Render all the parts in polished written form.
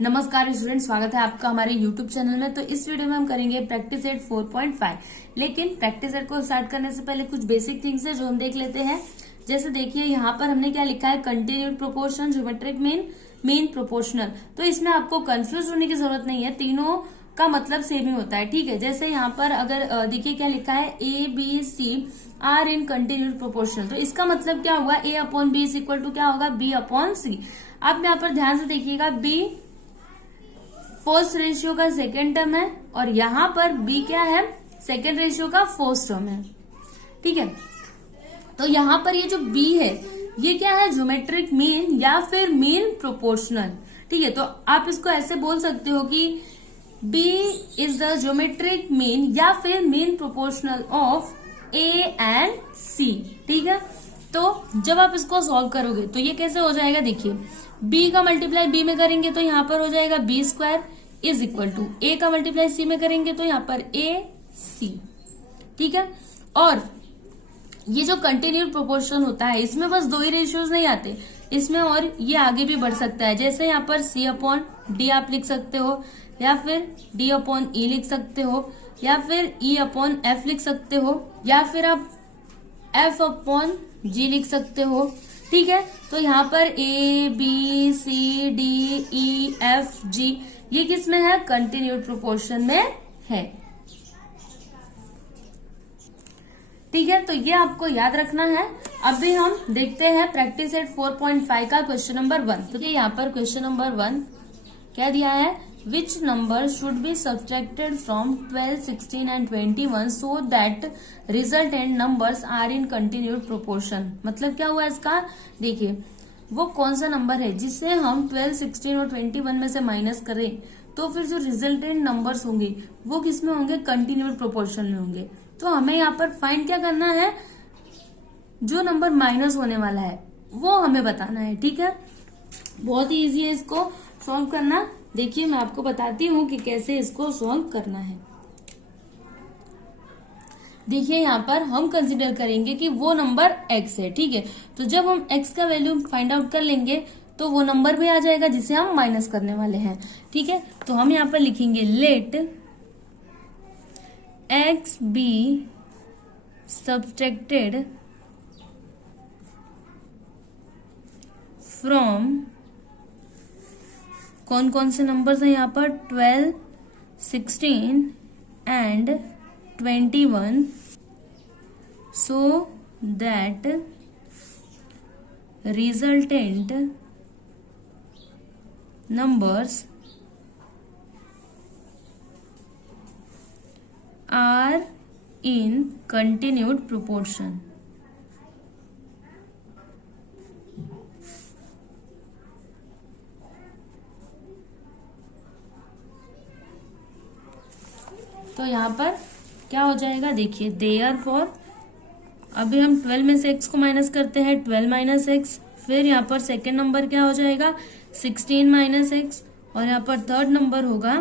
नमस्कार स्टूडेंट, स्वागत है आपका हमारे YouTube चैनल में। तो इस वीडियो में हम करेंगे प्रैक्टिस सेट 4.5। लेकिन प्रैक्टिस सेट को स्टार्ट करने से पहले कुछ बेसिक थिंग्स है जो हम देख लेते हैं। जैसे देखिए यहाँ पर हमने क्या लिखा है, continued proportion, geometric mean, mean proportional. तो इसमें आपको कंफ्यूज होने की जरूरत नहीं है, तीनों का मतलब सेम ही होता है, ठीक है। जैसे यहाँ पर अगर देखिए क्या लिखा है, A B C are in continued proportional, तो इसका मतलब क्या होगा, A upon B is equal to क्या होगा, बी अपॉन सी। आप यहाँ पर ध्यान से देखिएगा, बी फर्स्ट रेशियो का सेकेंड टर्म है और यहाँ पर बी क्या है, सेकेंड रेशियो का फर्स्ट टर्म है, ठीक है। तो यहाँ पर ये जो बी है ये क्या है, ज्योमेट्रिक मीन या फिर मीन प्रोपोर्शनल, ठीक है। तो आप इसको ऐसे बोल सकते हो कि B is the geometric mean या फिर mean proportional of A and C, ठीक है। तो जब आप इसको सॉल्व करोगे तो ये कैसे हो जाएगा, देखिए b का मल्टीप्लाई b में करेंगे तो यहाँ पर हो जाएगा B square is equal to A का मल्टीप्लाई c में करेंगे तो यहाँ पर ए सी, ठीक है। और ये जो कंटिन्यूड प्रोपोर्शन होता है इसमें बस दो ही रेशियोज नहीं आते, इसमें और ये आगे भी बढ़ सकता है। जैसे यहाँ पर c अपॉन डी आप लिख सकते हो, या फिर d अपॉन ई लिख सकते हो, या फिर e अपॉन एफ लिख सकते हो, या फिर आप f अपॉन g लिख सकते हो, ठीक है। तो यहाँ पर a b c d e f g ये किस में है, कंटिन्यूड प्रोपोर्शन में है, ठीक है। तो ये आपको याद रखना है। अभी हम देखते हैं प्रैक्टिस सेट 4.5 का क्वेश्चन नंबर 1। तो यहाँ पर क्वेश्चन नंबर 1 क्या दिया है, which number should be subtracted from 12, 16 and 21 so that resultant numbers are in continued proportion. मतलब क्या हुआ इसका, देखिए वो कौन सा नंबर है जिसे हम 12, 16 और 21 में से माइनस करें तो फिर जो रिजल्टेंट नंबर्स होंगे वो किस में होंगे, कंटिन्यूड प्रोपोर्शन में होंगे। तो हमें यहाँ पर फाइंड क्या करना है, जो नंबर माइनस होने वाला है वो हमें बताना है, ठीक है। बहुत ही इजी है इसको सॉल्व करना। देखिए मैं आपको बताती हूँ कि कैसे इसको सॉल्व करना है। देखिए यहाँ पर हम कंसीडर करेंगे कि वो नंबर x है, ठीक है। तो जब हम x का वैल्यू फाइंड आउट कर लेंगे तो वो नंबर भी आ जाएगा जिसे हम माइनस करने वाले हैं, ठीक है। तो हम यहाँ पर लिखेंगे let x be subtracted from, कौन कौन से नंबर्स हैं यहाँ पर, 12, 16 and 21 so that resultant numbers are in continued proportion। तो यहाँ पर क्या हो जाएगा, देखिए देयरफॉर अभी हम 12 में से x को माइनस करते हैं, 12 माइनस एक्स, फिर यहाँ पर सेकेंड नंबर क्या हो जाएगा, 16 माइनस एक्स, और यहाँ पर थर्ड नंबर होगा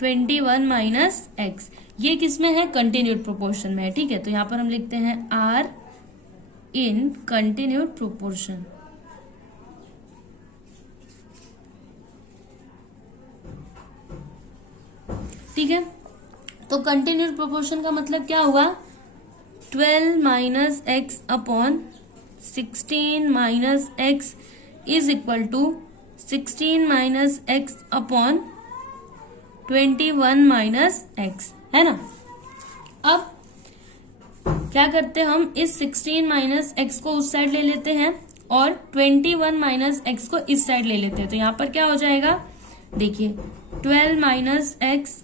21 माइनस एक्स। ये किसमें है, कंटिन्यूड प्रोपोर्शन में है, ठीक है। तो यहाँ पर हम लिखते हैं आर इन कंटिन्यूड प्रोपोर्शन, ठीक है। तो कंटिन्यूड प्रोपोर्शन का मतलब क्या हुआ, 12 minus x upon 16 minus x is equal to 16 minus x upon 21 minus x, है ना। अब क्या करते हैं, हम इस 16 माइनस एक्स को उस साइड ले लेते हैं और 21 माइनस एक्स को इस साइड ले लेते हैं। तो यहाँ पर क्या हो जाएगा, देखिए 12 माइनस एक्स,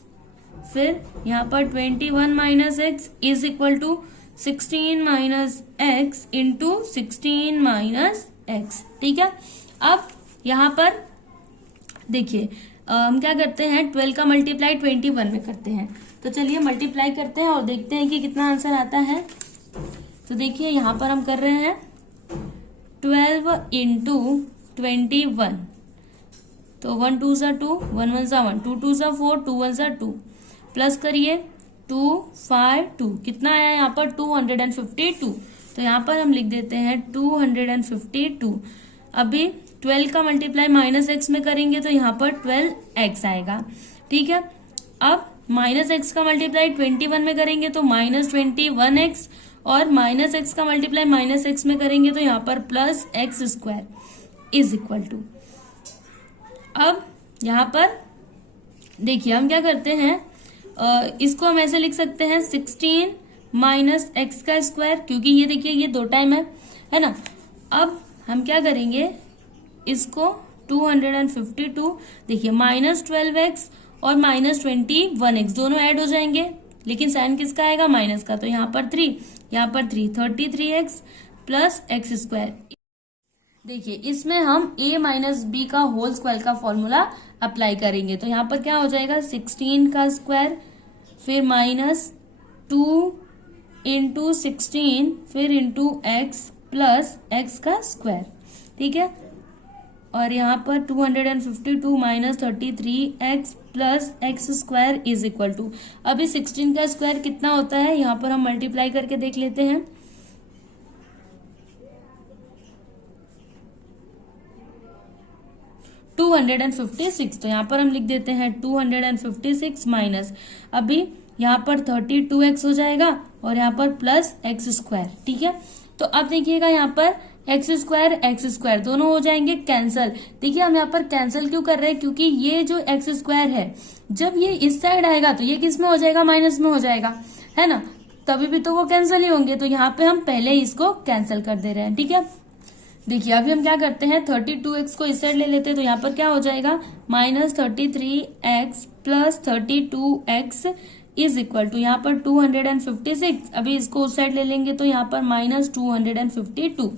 फिर यहाँ पर 21 minus x is equal to 16 minus x into 16 minus x, ठीक है। अब यहाँ पर देखिए हम क्या करते हैं, 12 का मल्टीप्लाई 21 में करते हैं। तो चलिए मल्टीप्लाई करते हैं और देखते हैं कि कितना आंसर आता है। तो देखिए यहाँ पर हम कर रहे हैं 12 इंटू 21, तो 1 2 सा 2, 1 1 सा 1, 2 2 सा 4, 2 1 सा 2, प्लस करिए 2 5 2, कितना आया यहाँ पर 252। तो यहाँ पर हम लिख देते हैं 252। अभी 12 का मल्टीप्लाई माइनस एक्स में करेंगे तो यहाँ पर 12x आएगा। ठीक है, अब माइनस एक्स का मल्टीप्लाई 21 में करेंगे तो माइनस 21x, और माइनस एक्स का मल्टीप्लाई माइनस एक्स में करेंगे तो यहाँ पर plus x square is equal to. अब यहाँ पर देखिए हम क्या करते हैं, इसको हम ऐसे लिख सकते हैं 16 माइनस एक्स का स्क्वायर, क्योंकि ये देखिए ये 2 टाइम है ना। अब हम क्या करेंगे, इसको 252, देखिए माइनस 12x और माइनस 21x दोनों ऐड हो जाएंगे, लेकिन साइन किसका आएगा, माइनस का, तो यहाँ पर 3, यहाँ पर 3, 33x प्लस एक्स स्क्वायर। देखिए इसमें हम a माइनस बी का होल स्क्वायर का फॉर्मूला अप्लाई करेंगे, तो यहाँ पर क्या हो जाएगा 16 का स्क्वायर, फिर माइनस 2 इंटू 16, फिर इंटू एक्स प्लस एक्स का स्क्वायर। ठीक है, और यहाँ पर 252 minus 33x plus x square is equal to, अभी 16 का स्क्वायर कितना होता है, यहाँ पर हम मल्टीप्लाई करके देख लेते हैं। टू 256, तो यहाँ पर हम लिख देते हैं 256 माइनस, अभी यहाँ पर 32x हो जाएगा और यहाँ पर प्लस एक्स स्क्वायर। ठीक है, तो अब देखिएगा यहाँ पर एक्स स्क्वायर दोनों हो जाएंगे कैंसल। देखिए हम यहाँ पर कैंसल क्यों कर रहे हैं, क्योंकि ये जो एक्स स्क्वायर है जब ये इस साइड आएगा तो ये किस में हो जाएगा, माइनस में हो जाएगा, है ना, तभी भी तो वो कैंसिल ही होंगे, तो यहाँ पे हम पहले इसको कैंसिल कर दे रहे हैं। ठीक है, देखिए अभी हम क्या करते हैं 32x को इस साइड ले लेते हैं, तो यहाँ पर क्या हो जाएगा minus 33x plus 32x is equal to, यहाँ पर 256, अभी इसको उस साइड ले लेंगे तो यहाँ पर माइनस 252,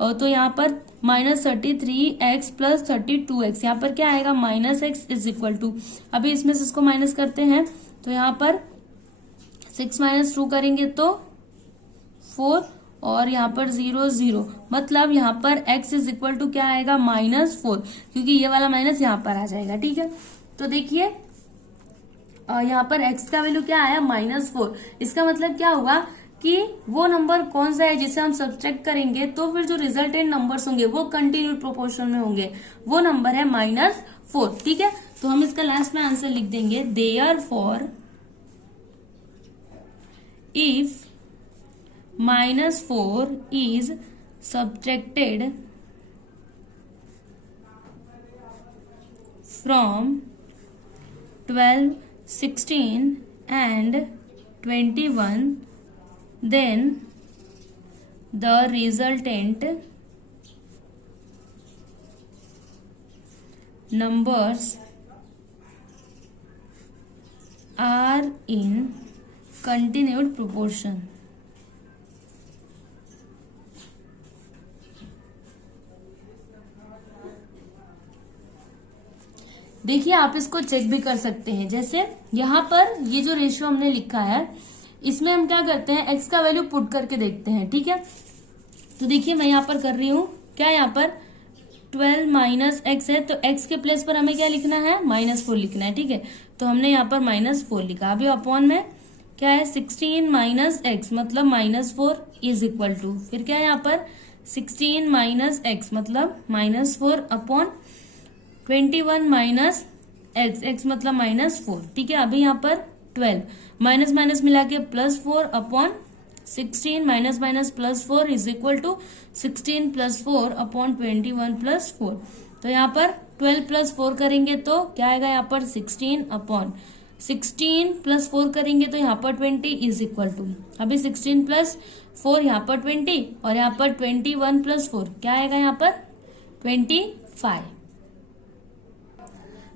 और तो यहाँ पर माइनस 33x प्लस 32x, यहाँ पर क्या आएगा minus x is equal to, अभी इसमें से इसको माइनस करते हैं तो यहाँ पर 6 माइनस 2 करेंगे तो 4, और यहाँ पर 0 0, मतलब यहाँ पर x इज इक्वल टू क्या आएगा -4, क्योंकि ये वाला माइनस यहाँ पर आ जाएगा। ठीक है, तो देखिए यहाँ पर x का वैल्यू क्या आया -4, इसका मतलब क्या हुआ कि वो नंबर कौन सा है जिसे हम सब्सट्रैक्ट करेंगे तो फिर जो रिजल्टेंट नंबर्स होंगे वो कंटिन्यूड प्रोपोर्शन में होंगे, वो नंबर है -4। ठीक है, तो हम इसका लास्ट में आंसर लिख देंगे, therefore if -4 is subtracted from 12, 16 and 21, then the resultant numbers are in continued proportion। देखिए आप इसको चेक भी कर सकते हैं, जैसे यहाँ पर ये जो रेशियो हमने लिखा है इसमें हम क्या करते हैं x का वैल्यू पुट करके देखते हैं। ठीक है, तो देखिए मैं यहाँ पर कर रही हूँ क्या, यहाँ पर 12 माइनस एक्स है तो x के प्लेस पर हमें क्या लिखना है -4 लिखना है। ठीक है, तो हमने यहाँ पर -4 लिखा, अभी अपॉन में क्या है 16 माइनस एक्स मतलब -4 इज इक्वल टू, फिर क्या है यहाँ पर 16 माइनस एक्स मतलब -4 अपॉन 21 माइनस एक्स, एक्स मतलब -4। ठीक है, अभी यहाँ पर 12 माइनस माइनस मिला के +4 upon 16 minus minus +4 is equal to 16 + 4 upon 21 + 4। तो यहाँ पर 12 + 4 करेंगे तो क्या आएगा, यहाँ पर 16 अपॉन 16 + 4 करेंगे तो यहाँ पर 20 इज इक्वल टू, अभी 16 + 4 यहाँ पर 20 और यहाँ पर 21 + 4 क्या आएगा, यहाँ पर 25।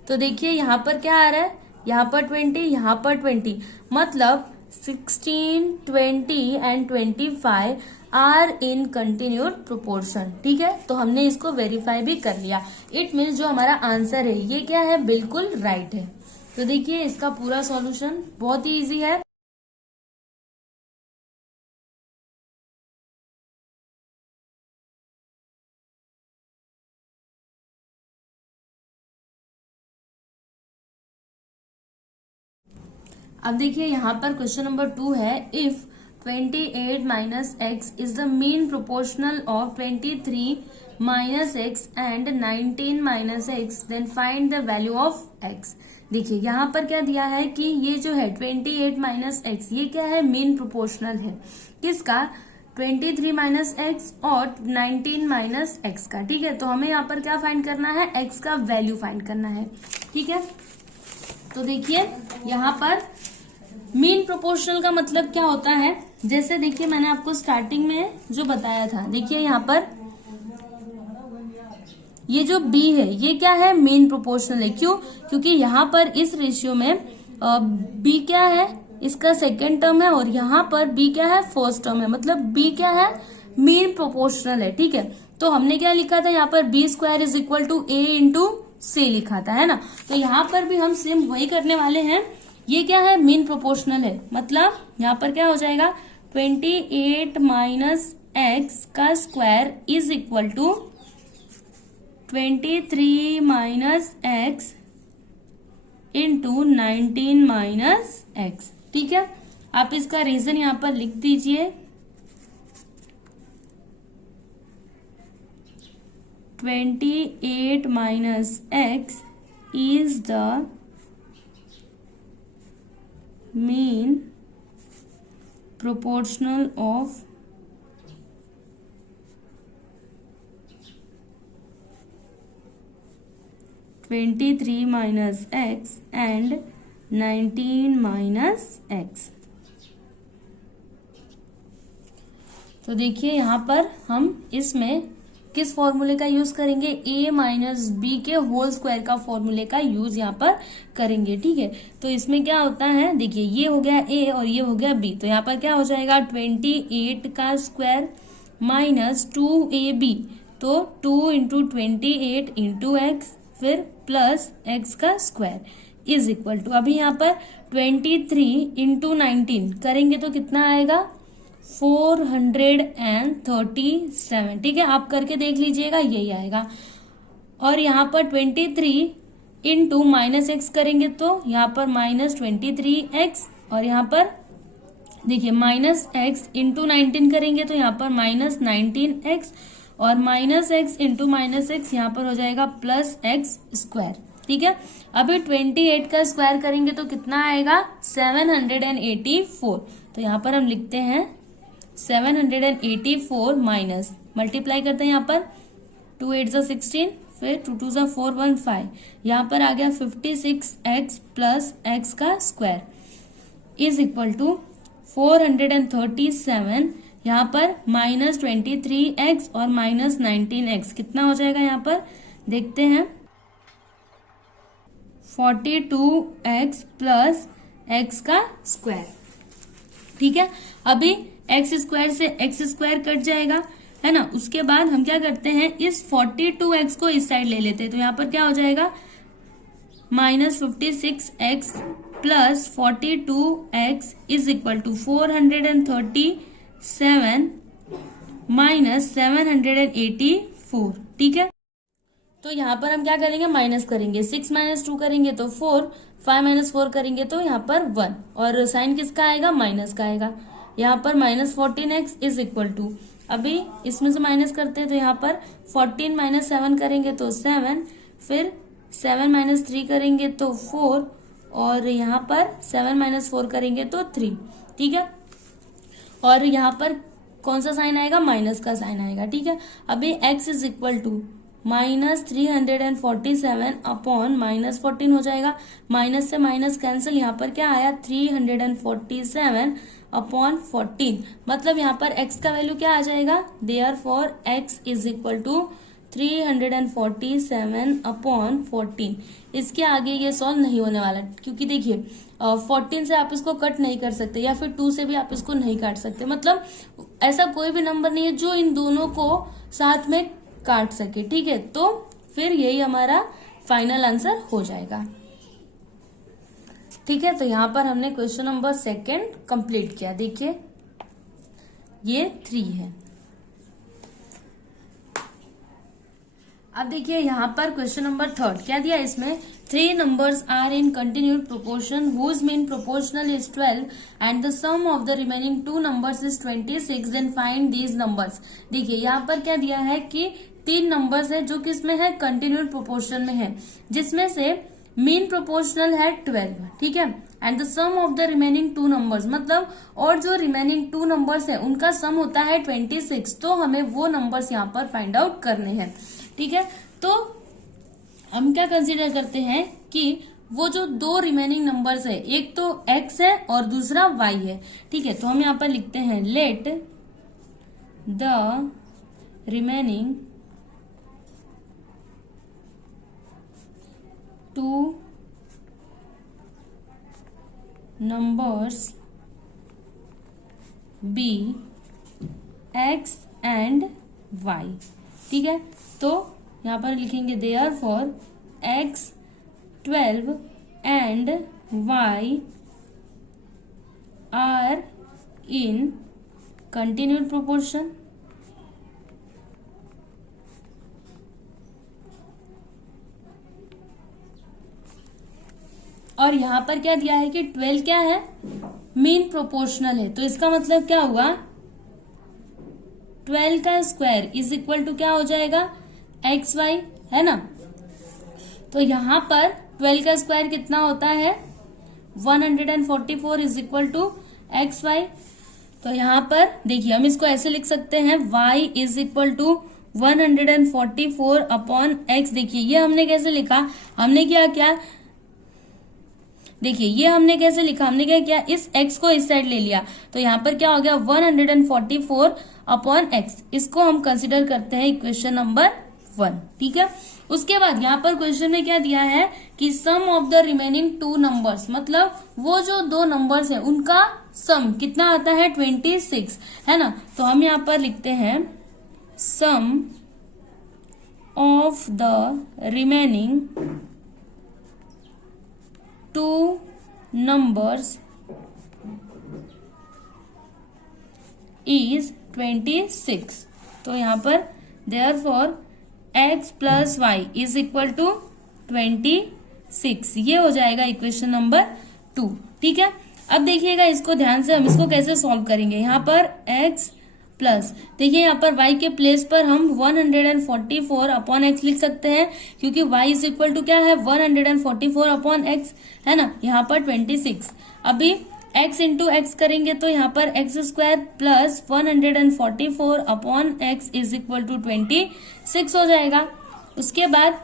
तो देखिए यहाँ पर क्या आ रहा है, यहाँ पर 20, यहाँ पर 20, मतलब 16, 20 and 25 are in continued proportion. ठीक है, तो हमने इसको वेरीफाई भी कर लिया, इट मीन्स जो हमारा आंसर है ये क्या है, बिल्कुल राइट है। तो देखिए इसका पूरा सॉल्यूशन बहुत ही इजी है। अब देखिए यहाँ पर क्वेश्चन नंबर 2 है, if 28 minus x is the mean proportional of 23 minus x and 19 minus x, then find the value of x। देखिए यहाँ पर क्या दिया है कि ये जो है 28 माइनस एक्स ये क्या है, मीन प्रोपोर्शनल है किसका, 23 माइनस एक्स और 19 माइनस एक्स का। ठीक है, तो हमें यहाँ पर क्या फाइंड करना है, एक्स का वैल्यू फाइंड करना है। ठीक है, तो देखिए यहाँ पर मीन प्रोपोर्शनल का मतलब क्या होता है, जैसे देखिए मैंने आपको स्टार्टिंग में जो बताया था, देखिए यहाँ पर ये जो b है ये क्या है, मीन प्रोपोर्शनल है। क्यों, क्योंकि यहाँ पर इस रेशियो में b क्या है, इसका सेकेंड टर्म है और यहाँ पर b क्या है, फर्स्ट टर्म है, मतलब b क्या है, मीन प्रोपोर्शनल है। ठीक है, तो हमने क्या लिखा था यहाँ पर, B square is equal to A into C लिखा था, है ना। तो यहाँ पर भी हम सेम वही करने वाले हैं। ये क्या है, मीन प्रोपोर्शनल है, मतलब यहाँ पर क्या हो जाएगा, 28 माइनस एक्स का square is equal to 23 minus x into 19 minus x. ठीक है, आप इसका रीजन यहाँ पर लिख दीजिए, 28 minus x is the mean proportional of 23 minus x and 19 minus x। तो देखिए यहाँ पर हम इसमें किस फॉर्मूले का यूज करेंगे, a माइनस बी के होल स्क्वायर का फॉर्मूले का यूज यहाँ पर करेंगे। ठीक है, तो इसमें क्या होता है, देखिए ये हो गया a और ये हो गया b, तो यहाँ पर क्या हो जाएगा, 28 का स्क्वायर माइनस 2ab, तो 2 इंटू 28 इंटू एक्स फिर प्लस एक्स का स्क्वायर इज इक्वल टू, अभी यहाँ पर 23 इंटू 19 करेंगे तो कितना आएगा, 437। ठीक है, आप करके देख लीजिएगा, यही आएगा। और यहाँ पर 23 इंटू माइनस एक्स करेंगे तो यहाँ पर माइनस 23x, और यहाँ पर देखिए माइनस एक्स इंटू 19 करेंगे तो यहाँ पर माइनस 19x, और minus x into minus x यहाँ पर हो जाएगा प्लस एक्स स्क्वायर। ठीक है, अभी 28 का स्क्वायर करेंगे तो कितना आएगा, 784। तो यहाँ पर हम लिखते हैं 784 माइनस, मल्टीप्लाई करते हैं यहाँ पर 2 8 16, फिर 2 2 4 1 5, यहाँ पर आ गया 56x प्लस एक्स का स्क्वायर इज इक्वल टू 437, यहाँ पर माइनस 23x और माइनस 19x, कितना हो जाएगा यहाँ पर देखते हैं, 42x प्लस एक्स का स्क्वायर। ठीक है, अभी एक्स स्क्वायर से एक्स स्क्वायर कट जाएगा, है ना। उसके बाद हम क्या करते हैं, इस 42x को इस साइड ले लेते हैं, तो यहाँ पर क्या हो जाएगा, minus 56x plus 42x is equal to 437 minus 784। ठीक है, तो यहाँ पर हम क्या करेंगे, माइनस करेंगे, 6 माइनस 2 करेंगे तो 4, 5 माइनस 4 करेंगे तो यहाँ पर 1, और साइन किसका आएगा, माइनस का आएगा। यहाँ पर minus 14x is equal to, अभी इसमें से माइनस करते हैं तो यहाँ पर 14 माइनस 7 करेंगे तो 7, फिर 7 माइनस 3 करेंगे तो 4, और यहाँ पर 7 माइनस 4 करेंगे तो 3। ठीक है, और यहाँ पर कौन सा साइन आएगा, माइनस का साइन आएगा। ठीक है, अभी x is equal to minus 347 upon minus 14 हो जाएगा, माइनस से माइनस कैंसिल, यहाँ पर क्या आया 347 अपॉन 14, मतलब यहाँ पर x का वैल्यू क्या आ जाएगा, therefore x is equal to 347 upon 14। इसके आगे ये सॉल्व नहीं होने वाला, क्योंकि देखिए 14 से आप इसको कट नहीं कर सकते, या फिर 2 से भी आप इसको नहीं काट सकते, मतलब ऐसा कोई भी नंबर नहीं है जो इन दोनों को साथ में काट सके। ठीक है, तो फिर यही हमारा फाइनल आंसर हो जाएगा। ठीक है, तो यहाँ पर हमने क्वेश्चन नंबर 2 कंप्लीट किया। देखिए ये 3 है। अब देखिए यहाँ पर क्वेश्चन नंबर 3 क्या दिया इसमें, 3 numbers are in continued proportion whose mean proportional is 12 and the sum of the remaining 2 numbers is 26, then find these numbers। देखिए यहाँ पर क्या दिया है कि 3 नंबर्स है जो किसमें है, कंटिन्यूड प्रोपोर्शन में है, जिसमें से मीन प्रोपोर्शनल है 12, ठीक है, and the sum of the remaining 2 numbers, मतलब और जो रिमेनिंग 2 नंबर्स है उनका सम होता है 26, तो हमें वो नंबर्स यहाँ पर फाइंड आउट करने हैं, ठीक है। तो हम क्या कंसीडर करते हैं कि वो जो 2 रिमेनिंग नंबर्स है, एक तो x है और दूसरा y है, ठीक है। तो हम यहाँ पर लिखते हैं let the remaining 2 numbers be x and y, ठीक है। तो यहाँ पर लिखेंगे therefore x 12 and y are in continued proportion, और यहाँ पर क्या दिया है कि 12 क्या है, मीन प्रोपोर्शनल है, तो इसका मतलब क्या हुआ, 12 का स्क्वायर इज इक्वल टू क्या हो जाएगा, एक्स वाई, है ना। तो यहाँ पर 12 का स्क्वायर कितना होता है, 144 is equal to x y. तो यहाँ पर देखिए हम इसको ऐसे लिख सकते हैं, y is equal to 144 upon x. देखिए ये हमने कैसे लिखा, हमने क्या देखिए ये हमने कैसे लिखा, हमने क्या किया, इस x को इस साइड ले लिया, तो यहाँ पर क्या हो गया 144 अपॉन एक्स। इसको हम कंसिडर करते हैं इक्वेशन नंबर 1, ठीक है। उसके बाद यहाँ पर क्वेश्चन में क्या दिया है कि सम ऑफ द रिमेनिंग 2 नंबर्स, मतलब वो जो 2 नंबर्स है उनका सम कितना आता है 26, है ना। तो हम यहाँ पर लिखते हैं sum of the remaining 2 numbers is 26। तो यहाँ पर therefore x plus y is equal to 26, ये हो जाएगा इक्वेशन नंबर 2, ठीक है। अब देखिएगा इसको ध्यान से, हम इसको कैसे सॉल्व करेंगे। यहाँ पर x प्लस, देखिए यहाँ पर y के प्लेस पर हम 144 अपॉन एक्स लिख सकते हैं, क्योंकि y इज इक्वल टू क्या है 144 अपॉन एक्स, है ना। यहाँ पर 26, अभी x इंटू एक्स करेंगे तो यहाँ पर x square plus 144 upon x is equal to 26 हो जाएगा। उसके बाद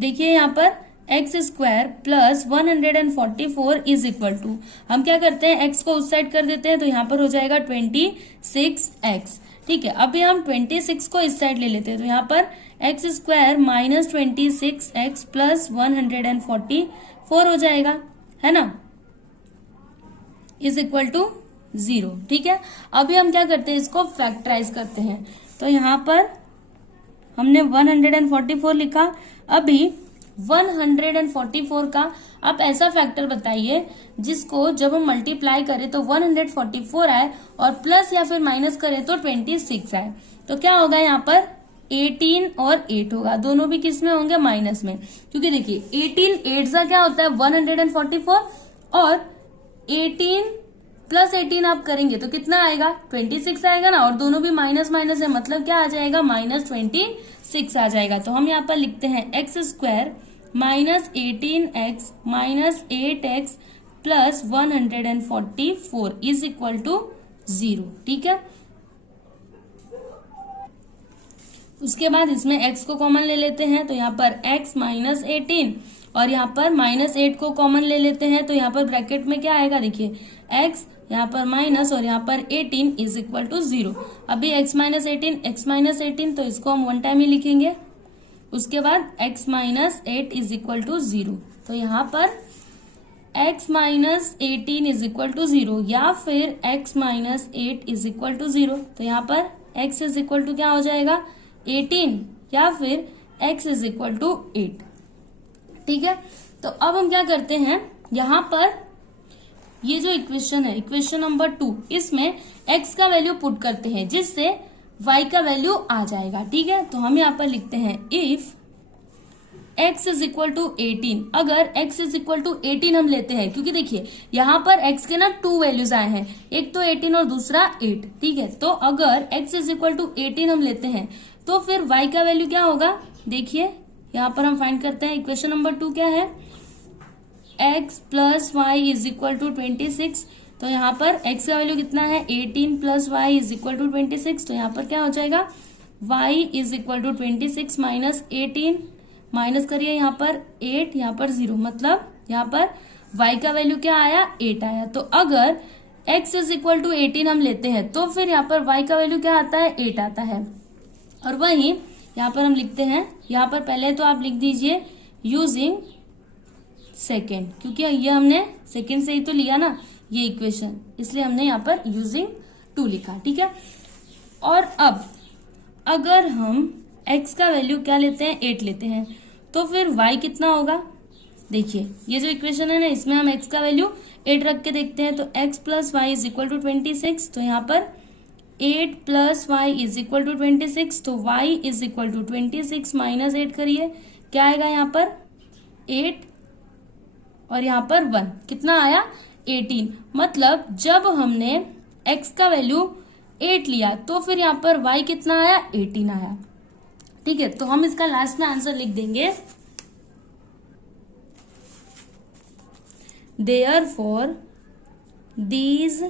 देखिए यहाँ पर x square plus 144 is equal to, हम क्या करते हैं एक्स को उस साइड कर देते हैं, तो यहाँ पर हो जाएगा 26x, ठीक है। अभी हम 26 को इस साइड ले लेते हैं, तो यहाँ पर x square minus 26x plus 144 हो जाएगा, है ना, इज इक्वल टू 0, ठीक है। अभी हम क्या करते हैं, इसको फैक्टराइज करते हैं, तो यहाँ पर हमने 144 लिखा। अभी 144 का आप ऐसा फैक्टर बताइए जिसको जब हम मल्टीप्लाई करें तो 144 आए और प्लस या फिर माइनस करें तो 26 आए। तो क्या होगा यहाँ पर 18 और 8 होगा, दोनों भी किस में होंगे, माइनस में, क्योंकि देखिए 18 8 का क्या होता है 144 और 18 प्लस 18 आप करेंगे तो कितना आएगा 26 आएगा ना, और दोनों भी माइनस माइनस है, मतलब क्या आ जाएगा -26 आ जाएगा। तो हम यहाँ पर लिखते हैं x square minus 18x minus 8x plus 144 is equal to 0, ठीक है। उसके बाद इसमें x को कॉमन ले लेते हैं, तो यहाँ पर x माइनस 18 और यहाँ पर -8 को कॉमन ले लेते हैं, तो यहाँ पर ब्रैकेट में क्या आएगा, देखिए x यहाँ पर माइनस और यहाँ पर 18 इज इक्वल टू 0। अभी x माइनस 18 तो इसको हम वन टाइम ही लिखेंगे। उसके बाद x minus 8 is equal to 0, तो यहाँ पर x minus 18 is equal to 0 या फिर x minus 8 is equal to 0। तो यहाँ पर x इज इक्वल टू क्या हो जाएगा 18 या फिर x इज इक्वल टू 8, ठीक है। तो अब हम क्या करते हैं, यहाँ पर ये जो इक्वेशन है इक्वेशन नंबर 2, इसमें x का वैल्यू पुट करते हैं जिससे y का वैल्यू आ जाएगा। ठीक है, तो हम यहाँ पर लिखते हैं if x is equal to 18, अगर x इज इक्वल टू 18 हम लेते हैं, क्योंकि देखिए यहाँ पर x के ना 2 वैल्यूज आए हैं, एक तो 18 और दूसरा 8। ठीक है, तो अगर x इज इक्वल टू 18 हम लेते हैं तो फिर y का वैल्यू क्या होगा, देखिए यहाँ पर हम फाइंड करते हैं। इक्वेशन नंबर 2 क्या है, x plus y is equal to 26। तो यहाँ पर x का वैल्यू कितना है, 18 plus y is equal to 26। तो यहाँ पर क्या हो जाएगा, y is equal to 26 minus 18, minus करिए यहाँ पर 8, यहाँ पर 0, मतलब यहाँ पर y का वैल्यू क्या आया, 8 आया। तो अगर x इज इक्वल टू 18 हम लेते हैं तो फिर यहाँ पर y का वैल्यू क्या आता है, 8 आता है। और वहीं यहाँ पर हम लिखते हैं, यहाँ पर पहले तो आप लिख दीजिए यूजिंग सेकेंड, क्योंकि ये हमने सेकेंड से ही तो लिया ना ये इक्वेशन, इसलिए हमने यहाँ पर यूजिंग 2 लिखा। ठीक है, और अब अगर हम x का वैल्यू क्या लेते हैं, 8 लेते हैं, तो फिर y कितना होगा। देखिए ये जो इक्वेशन है ना, इसमें हम x का वैल्यू 8 रख के देखते हैं। तो x plus y is equal to 26, तो यहाँ पर 8 plus y is equal to 26, तो y is equal to 26 minus 8 करिए, क्या आएगा यहाँ पर 8 और यहाँ पर 1, कितना आया 18। मतलब जब हमने x का वैल्यू 8 लिया तो फिर यहाँ पर y कितना आया, 18 आया। ठीक है, तो हम इसका लास्ट में आंसर लिख देंगे, देयरफॉर दीज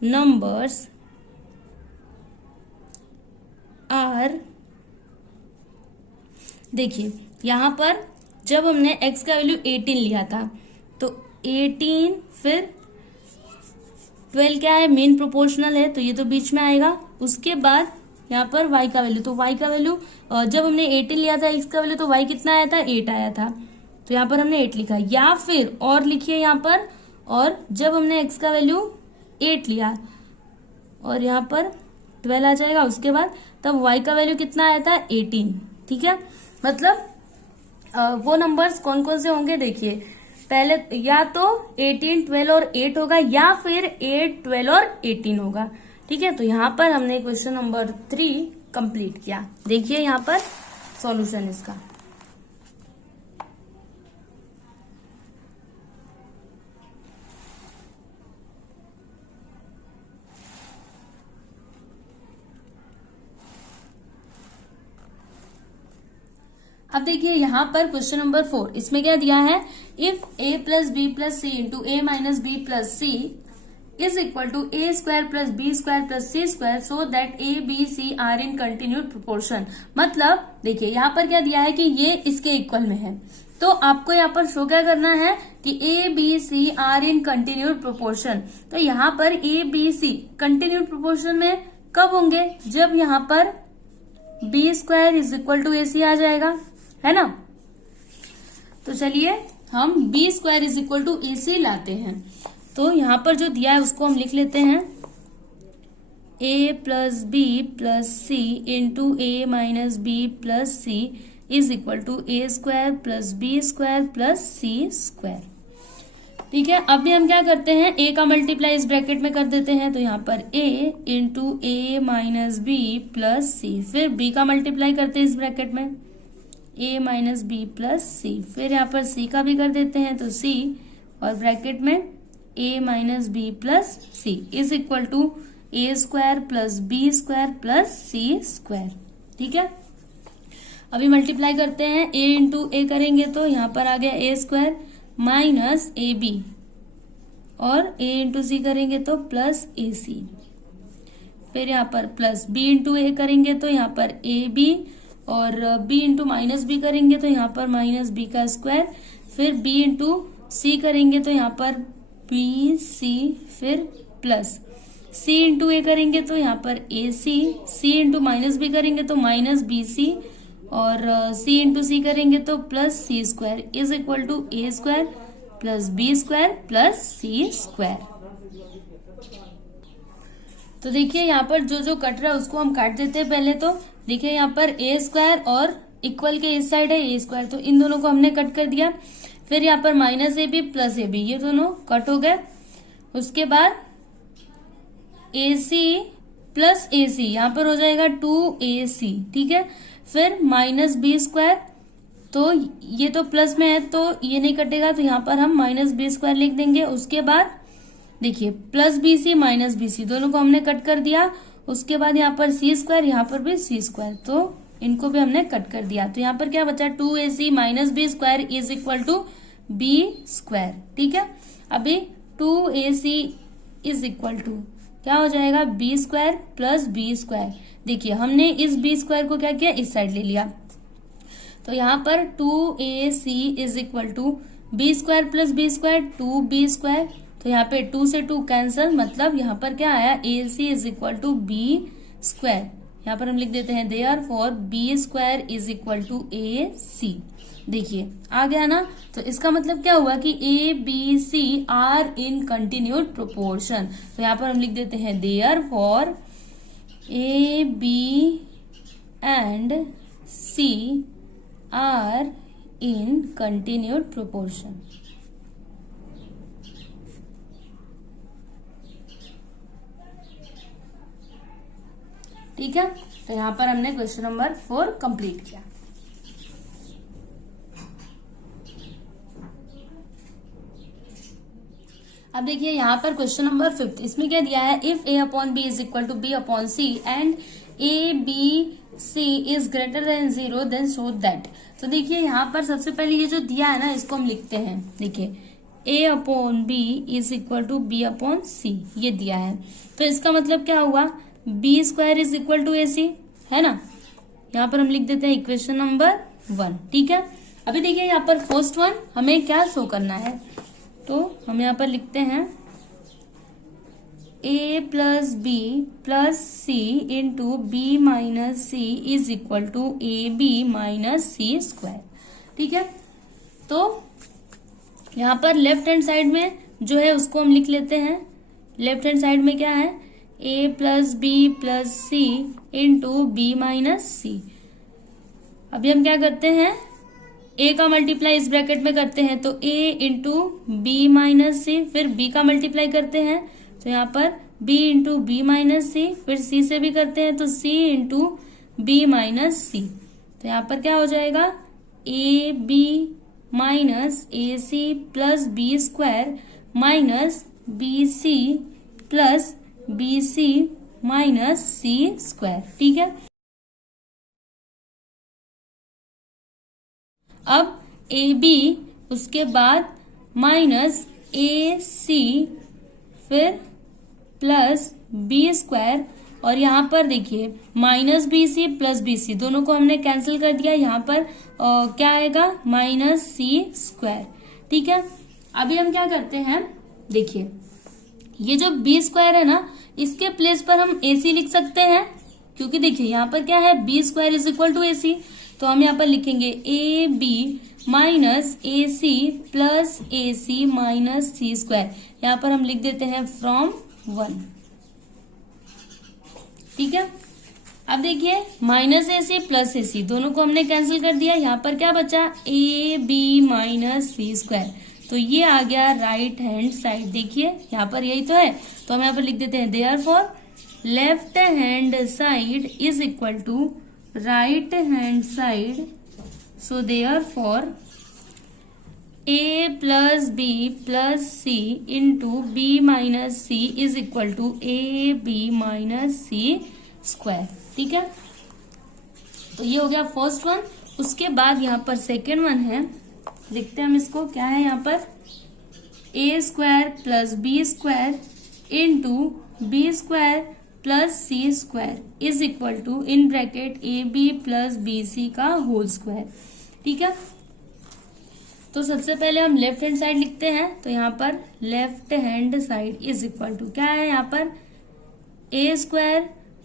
नंबर्स आर, देखिए यहां पर जब हमने x का वैल्यू 18 लिया था तो 18 फिर 12 क्या है, मेन प्रोपोर्शनल है, तो ये तो बीच में आएगा। उसके बाद यहाँ पर y का वैल्यू, तो y का वैल्यू जब हमने 18 लिया था x का वैल्यू, तो y कितना आया था, 8 आया था, तो यहाँ पर हमने 8 लिखा। या फिर और लिखिए यहाँ पर, और जब हमने x का वैल्यू 8 लिया और यहाँ पर 12 आ जाएगा, उसके बाद तब y का वैल्यू कितना आया था, 18। ठीक है, मतलब वो नंबर्स कौन कौन से होंगे, देखिए पहले या तो 18, 12 और 8 होगा, या फिर 8, 12 और 18 होगा। ठीक है, तो यहाँ पर हमने क्वेश्चन नंबर 3 कंप्लीट किया। देखिए यहाँ पर सॉल्यूशन इसका। अब देखिए यहाँ पर क्वेश्चन नंबर 4, इसमें क्या दिया है, if a plus B plus C into A minus B plus c is equal to A square plus B square plus C square so that a B C are in continued proportion. मतलब देखिए यहाँ पर क्या दिया है कि ये इसके इक्वल में है, तो आपको यहाँ पर शो क्या करना है कि A B C are in continued proportion. तो यहाँ पर A B C continued proportion में कब होंगे, जब यहाँ पर B square is equal to A C आ जाएगा, है ना। तो चलिए हम B square is equal to A C लाते हैं। तो यहाँ पर जो दिया है उसको हम लिख लेते हैं, a plus B plus C into A minus B plus c is equal to A square plus B square plus C square. ठीक है, अभी हम क्या करते हैं, a का मल्टीप्लाई इस ब्रैकेट में कर देते हैं, तो यहाँ पर a into A minus B plus C, फिर b का मल्टीप्लाई करते हैं इस ब्रैकेट में, a minus B plus C, फिर यहाँ पर c का भी कर देते हैं, तो c और ब्रैकेट में a minus B plus c is equal to A square plus B square plus C square. ठीक है, अभी मल्टीप्लाई करते हैं, a इंटू ए करेंगे तो यहाँ पर आ गया ए स्क्वायर माइनस ए बी, और a इंटू सी करेंगे तो प्लस ए सी, फिर यहाँ पर प्लस b इंटू ए करेंगे तो यहाँ पर ए बी, और b इंटू माइनस बी करेंगे तो यहाँ पर माइनस बी का स्क्वायर, फिर b इंटू सी करेंगे तो यहाँ पर बी सी, फिर प्लस c इंटू ए करेंगे तो यहाँ पर ए सी, c इंटू माइनस बी करेंगे तो माइनस बी सी, और c इंटू सी करेंगे तो plus C square is equal to A square plus B square plus C square. तो देखिए यहाँ पर जो जो कट रहा है उसको हम काट देते हैं पहले। तो देखिए यहाँ पर ए स्क्वायर और इक्वल के इस साइड है ए स्क्वायर, तो इन दोनों को हमने कट कर दिया। फिर यहाँ पर minus a B plus a b, ये दोनों कट हो गए। उसके बाद ए सी प्लस ए सी, यहाँ पर हो जाएगा 2ac, ठीक है। फिर माइनस बी स्क्वायर, तो ये तो प्लस में है तो ये नहीं कटेगा, तो यहाँ पर हम माइनस बी स्क्वायर लिख देंगे। उसके बाद देखिए plus B c minus b c दोनों को हमने कट कर दिया। उसके बाद यहाँ पर सी स्क्वायर, यहाँ पर भी सी स्क्वायर, तो इनको भी हमने कट कर दिया। तो यहाँ पर क्या बचा, 2ac minus b square is equal to b square, ठीक है। अभी 2ac इज इक्वल टू क्या हो जाएगा, B square plus B square. देखिए हमने इस बी स्क्वायर को क्या किया, इस साइड ले लिया, तो यहाँ पर 2ac is equal to b square plus B square 2b square. तो यहाँ पे 2 से 2 कैंसल, मतलब यहाँ पर क्या आया, ac is equal to b square. यहाँ पर हम लिख देते हैं therefore b square is equal to ac। देखिए आ गया ना, तो इसका मतलब क्या हुआ कि a b c are in continued proportion. तो यहाँ पर हम लिख देते हैं therefore a b and c are in continued proportion. ठीक है, तो यहाँ पर हमने क्वेश्चन नंबर 4 कंप्लीट किया। अब देखिए यहाँ पर क्वेश्चन नंबर 5, इसमें क्या दिया है, if a upon B is equal to B upon c and a B c is greater than 0 then show that. तो देखिए यहाँ पर सबसे पहले ये जो दिया है ना, इसको हम लिखते हैं। देखिए a upon B is equal to B upon C, ये दिया है, तो इसका मतलब क्या हुआ, B square is equal to ac, है ना। यहाँ पर हम लिख देते हैं इक्वेशन नंबर 1, ठीक है। अभी देखिए यहाँ पर फर्स्ट वन हमें क्या शो करना है, तो हम यहाँ पर लिखते हैं a plus B plus C into B minus c is equal to a B minus C square, ठीक है। तो यहाँ पर लेफ्ट हैंड साइड में जो है उसको हम लिख लेते हैं। लेफ्ट हैंड साइड में क्या है, a plus B plus C into B minus C. अभी हम क्या करते हैं, a का मल्टीप्लाई इस ब्रैकेट में करते हैं, तो a into B minus c, फिर b का मल्टीप्लाई करते हैं, तो यहाँ पर b into B minus c, फिर c से भी करते हैं, तो c into B minus c. तो यहाँ पर क्या हो जाएगा, a b minus A C plus B square minus b c plus B c minus C square, ठीक है। अब ए बी, उसके बाद माइनस ए सी, फिर प्लस बी स्क्वायर, और यहाँ पर देखिए minus b c plus B c दोनों को हमने कैंसिल कर दिया। यहाँ पर क्या आएगा, माइनस सी स्क्वायर, ठीक है। अभी हम क्या करते हैं, देखिए ये जो बी स्क्वायर है ना, इसके प्लेस पर हम ए सी लिख सकते हैं, क्योंकि देखिए यहाँ पर क्या है, B square is equal to A C. तो हम यहाँ पर लिखेंगे A B minus A C plus A C minus C square. यहाँ पर हम लिख देते हैं फ्रॉम 1, ठीक है। अब देखिए minus A C plus A सी दोनों को हमने कैंसिल कर दिया। यहाँ पर क्या बचा, a B minus C square, तो ये आ गया राइट हैंड साइड। देखिए यहाँ पर यही तो है, तो हम यहाँ पर लिख देते हैं therefore left hand side is equal to right hand side. So therefore a plus B plus C into B minus c is equal to a B minus C square, ठीक है। तो ये हो गया फर्स्ट वन। उसके बाद यहाँ पर सेकेंड वन है, देखते हैं हम इसको, क्या है यहाँ पर, A square plus B square into B square plus C square is equal to in bracket A B plus B C का होल स्क्वायर, ठीक है। तो सबसे पहले हम लेफ्ट हैंड साइड लिखते हैं, तो यहाँ पर left hand side is equal to क्या है, यहाँ पर A square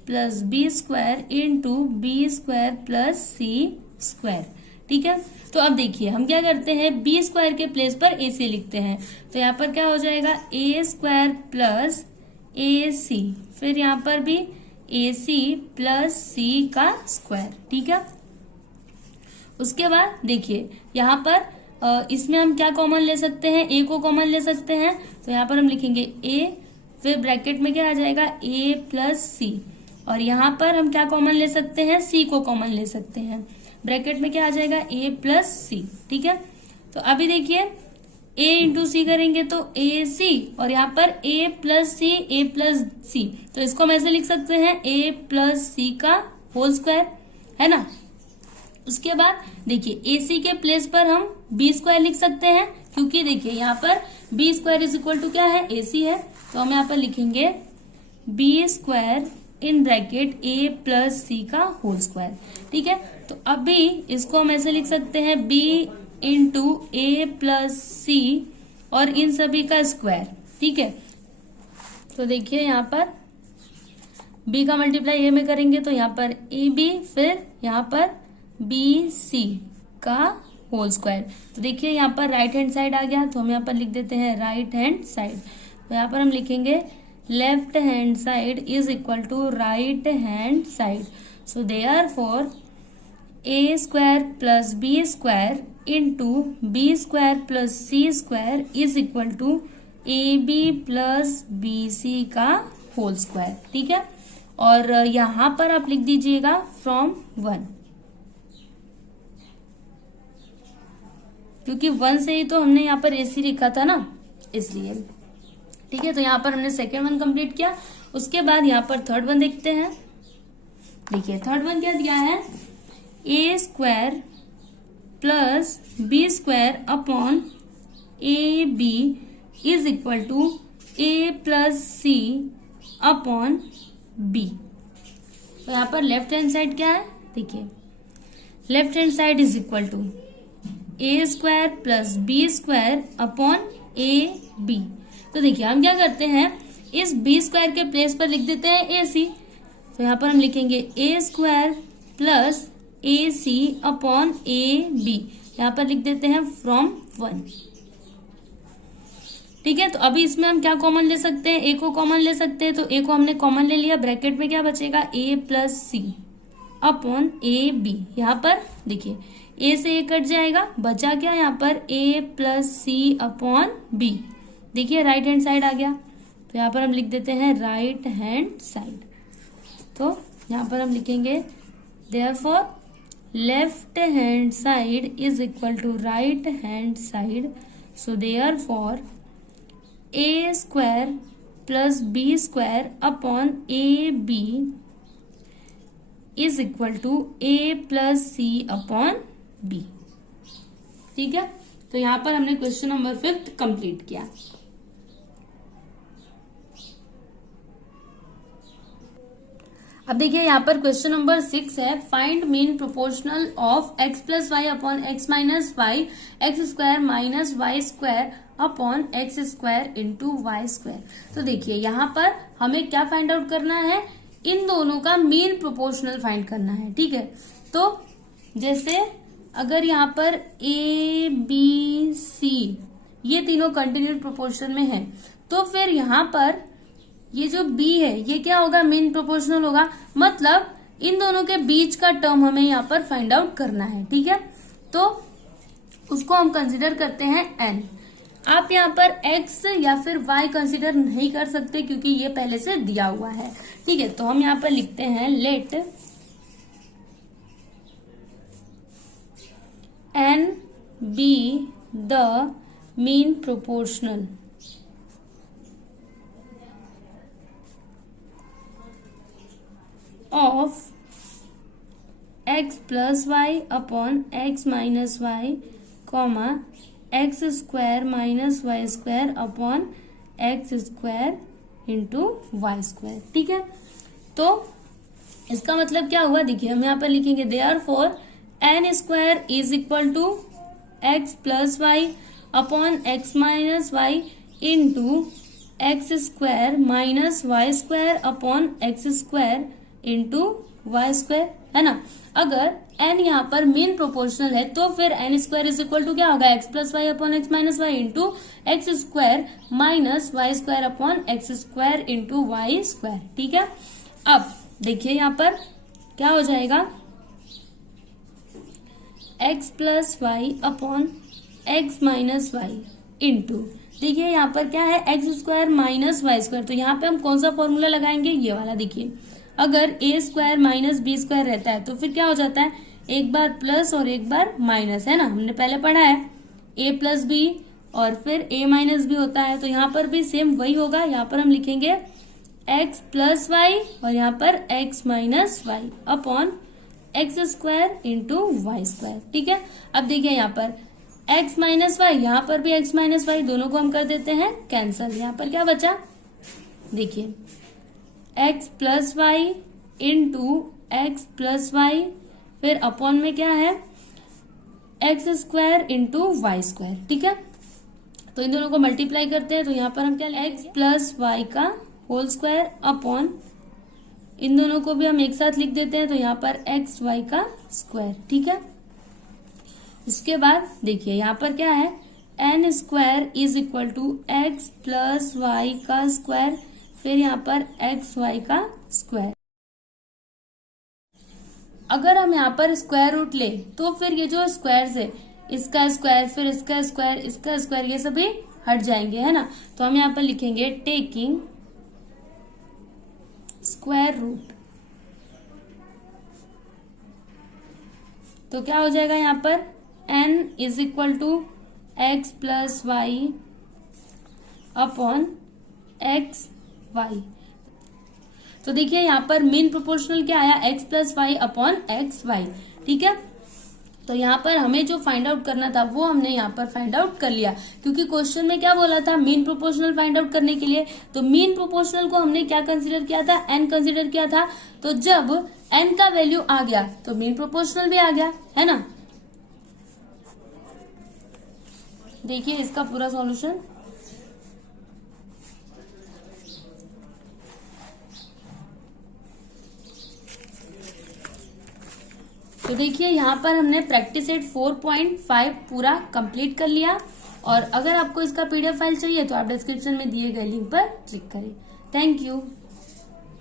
plus B square into B square plus C square, ठीक है। तो अब देखिए हम क्या करते हैं, बी स्क्वायर के प्लेस पर ए सी लिखते हैं, तो यहाँ पर क्या हो जाएगा, ए स्क्वायर प्लस ए सी, फिर यहाँ पर भी ए सी प्लस सी का स्क्वायर, ठीक है। उसके बाद देखिए यहाँ पर इसमें हम क्या कॉमन ले सकते हैं, ए को कॉमन ले सकते हैं, तो यहाँ पर हम लिखेंगे ए, फिर ब्रैकेट में क्या आ जाएगा, ए प्लस सी, और यहाँ पर हम क्या कॉमन ले सकते हैं, सी को कॉमन ले सकते हैं। ब्रैकेट में क्या आ जाएगा, ए प्लस सी। ठीक है, तो अभी देखिए a इंटू सी करेंगे तो ए सी, और यहाँ पर a plus C, A plus C, तो इसको हम ऐसे लिख सकते हैं a प्लस सी का होल स्क्वायर, है ना। उसके बाद देखिए ए सी के प्लेस पर हम बी स्क्वायर लिख सकते हैं, क्योंकि देखिए यहाँ पर B square is equal to क्या है, ए सी है, तो हम यहाँ पर लिखेंगे B square in bracket A plus C का होल स्क्वायर। ठीक है, तो अभी इसको हम ऐसे लिख सकते हैं b इंटू ए प्लस सी और इन सभी का स्क्वायर। ठीक है, तो देखिए यहाँ पर b का मल्टीप्लाई ए में करेंगे तो यहाँ पर ए बी, फिर यहाँ पर बी सी का होल स्क्वायर। तो देखिए यहाँ पर राइट हैंड साइड आ गया, तो हम यहाँ पर लिख देते हैं राइट हैंड साइड। तो यहाँ पर हम लिखेंगे left hand side is equal to right hand side. So therefore a square plus B square into B square plus C square is equal to a B plus B C का whole square. ठीक है, और यहां पर आप लिख दीजिएगा from 1, क्योंकि 1 से ही तो हमने यहाँ पर AC लिखा था ना, इसलिए। ठीक है, तो यहाँ पर हमने सेकेंड वन कंप्लीट किया। उसके बाद यहाँ पर थर्ड वन देखते हैं। देखिए थर्ड वन क्या दिया है, A square plus B square upon A B is equal to A plus C upon B. तो यहाँ पर लेफ्ट हैंड साइड क्या है, देखिए left hand side is equal to A square plus B square upon A B. तो देखिए हम क्या करते हैं, इस बी स्क्वायर के प्लेस पर लिख देते हैं ए सी। तो यहाँ पर हम लिखेंगे A square plus A C upon A B, यहाँ पर लिख देते हैं फ्रॉम 1। ठीक है, तो अभी इसमें हम क्या कॉमन ले सकते हैं, ए को कॉमन ले सकते हैं, तो ए को हमने कॉमन ले लिया। ब्रैकेट में क्या बचेगा, A plus C upon A B. यहाँ पर देखिए ए से ए कट जाएगा, बचा क्या यहाँ पर ए प्लस सी अपॉन बी। देखिए राइट हैंड साइड आ गया, तो यहाँ पर हम लिख देते हैं राइट हैंड साइड। तो यहाँ पर हम लिखेंगे therefore left hand side is equal to right hand side. So therefore a square plus B square upon A B is equal to A plus C upon b. ठीक है, तो यहां पर हमने क्वेश्चन नंबर 5 कंप्लीट किया। अब देखिए यहाँ पर क्वेश्चन नंबर 6 है, find mean proportional of x plus y upon x minus y x square minus y square upon x square into y square. तो देखिए यहाँ पर हमें क्या फाइंड आउट करना है, इन दोनों का मीन प्रोपोर्शनल फाइंड करना है। ठीक है, तो जैसे अगर यहाँ पर ए बी सी ये तीनों कंटिन्यूड प्रोपोर्शन में है, तो फिर यहाँ पर ये जो b है ये क्या होगा, मीन प्रोपोर्शनल होगा। मतलब इन दोनों के बीच का टर्म हमें यहाँ पर फाइंड आउट करना है। ठीक है, तो उसको हम कंसीडर करते हैं n। आप यहाँ पर x या फिर y कंसीडर नहीं कर सकते, क्योंकि ये पहले से दिया हुआ है। ठीक है, तो हम यहाँ पर लिखते हैं late n be the mean proportional of x plus y upon x minus y, comma x square minus y square upon x square into y square। ठीक है, तो इसका मतलब क्या हुआ, देखिए हम यहाँ पर लिखेंगे therefore n square is equal to x plus y upon x minus y into x square minus y square upon x square into y square, है ना। अगर n यहाँ पर मीन प्रोपोर्शनल है तो फिर n square is equal to क्या होगा, x plus y upon x minus y into x square minus y square upon x square into y square. ठीक है, अब देखिए यहाँ पर क्या हो जाएगा, x plus y upon x minus y into, देखिए यहाँ पर क्या है, x square minus y square. तो यहाँ पे हम कौन सा फॉर्मूला लगाएंगे, ये वाला। देखिए अगर ए स्क्वायर माइनस बी स्क्वायर रहता है तो फिर क्या हो जाता है, एक बार प्लस और एक बार माइनस, है ना, हमने पहले पढ़ा है ए प्लस बी और फिर ए माइनस बी होता है। तो यहाँ पर भी सेम वही होगा, यहाँ पर हम लिखेंगे एक्स प्लस वाई और यहाँ पर x minus y upon x square into y square. ठीक है, अब देखिए यहाँ पर x माइनस वाई, यहाँ पर भी x माइनस वाई, दोनों को हम कर देते हैं कैंसल। यहाँ पर क्या बचा, देखिए x plus y into x plus y, फिर अपॉन में क्या है x square into y square. ठीक है, तो इन दोनों को मल्टीप्लाई करते हैं तो यहाँ पर हम क्या, एक्स प्लस वाई का होल स्क्वायर अपॉन, इन दोनों को भी हम एक साथ लिख देते हैं तो यहाँ पर एक्स वाई का स्क्वायर। ठीक है, इसके बाद देखिए यहाँ पर क्या है, n square is equal to x plus y का स्क्वायर, फिर यहाँ पर एक्स वाई का स्क्वायर। अगर हम यहाँ पर स्क्वायर रूट ले तो फिर ये जो स्क्वायर है, इसका स्क्वायर फिर इसका स्क्वायर इसका स्क्वायर, ये सभी हट जाएंगे, है ना। तो हम यहाँ पर लिखेंगे टेकिंग स्क्वायर रूट, तो क्या हो जाएगा यहाँ पर n is equal to x plus y upon x y. तो देखिए यहाँ पर मीन प्रोपोर्शनल क्या आया, x plus y upon x y. ठीक है, तो यहाँ पर हमें जो फाइंड आउट करना था वो हमने यहाँ पर फाइंड आउट कर लिया, क्योंकि क्वेश्चन में क्या बोला था, मीन प्रोपोर्शनल फाइंड आउट करने के लिए। तो मीन प्रोपोर्शनल को हमने क्या कंसीडर किया था, n कंसीडर किया था। तो जब n का वैल्यू आ गया तो मीन प्रोपोर्शनल भी आ गया, है ना। देखिए इसका पूरा सॉल्यूशन, तो देखिए यहाँ पर हमने प्रैक्टिस सेट 4.5 पूरा कंप्लीट कर लिया। और अगर आपको इसका पीडीएफ फाइल चाहिए तो आप डिस्क्रिप्शन में दिए गए लिंक पर क्लिक करें। Thank you.